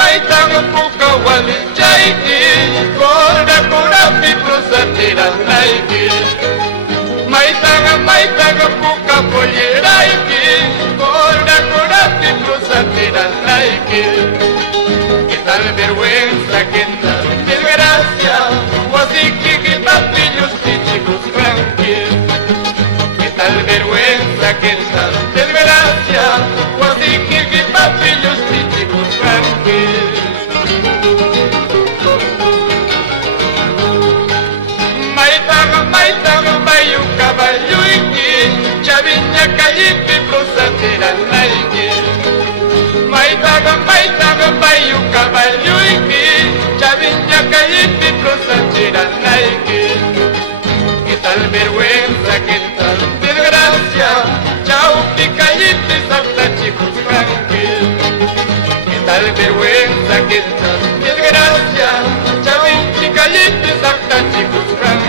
maitanga puka wali chaiki Kora kura pipro satira naiki Maitanga puka polleraiki Kora kura pipro satira naiki Que tal vergüenza, que tal desgracia Wasiki que papillos chicos tranquilos Que tal vergüenza, que tal desgracia Wasiki que papillos chicos tranquilos Maitanga bayu caballo iki Chaviña callipi prosatera naiki Maitanga bayu caballo iki Chaviña callipi prosatera naiki Que tal vergüenza, que tal desgracia Chaupi callipi salta chicos tranquilos Que tal vergüenza, que tal desgracia Chaupi callipi salta chicos tranquilos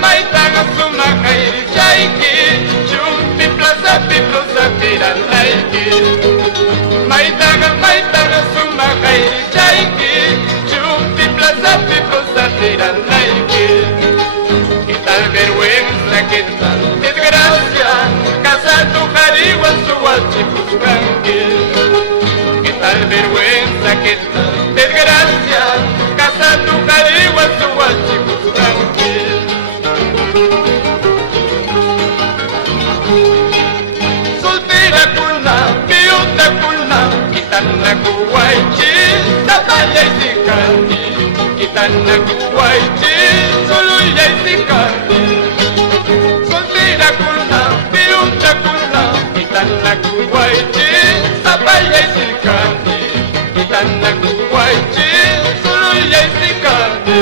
Maitanga suma kairi chaiki Chumpi plaza piplosa tira naiki Maitanga suma kairi chaiki Chumpi plaza piplosa tira naiki Que tal vergüenza, que tal desgracia Casa tu jariwa su chicos tranquilos Que tal vergüenza, que tal desgracia Casa tu jariwa su chicos tranquilos Soltera kuna, viuda kuna Kitana kuwaichi, tapaya isikani Kitana kuwaichi, solo ya isikani Soltera kuna, viuda kuna Kitana kuwaichi, tapaya isikani Kitana kuwaichi, solo ya isikani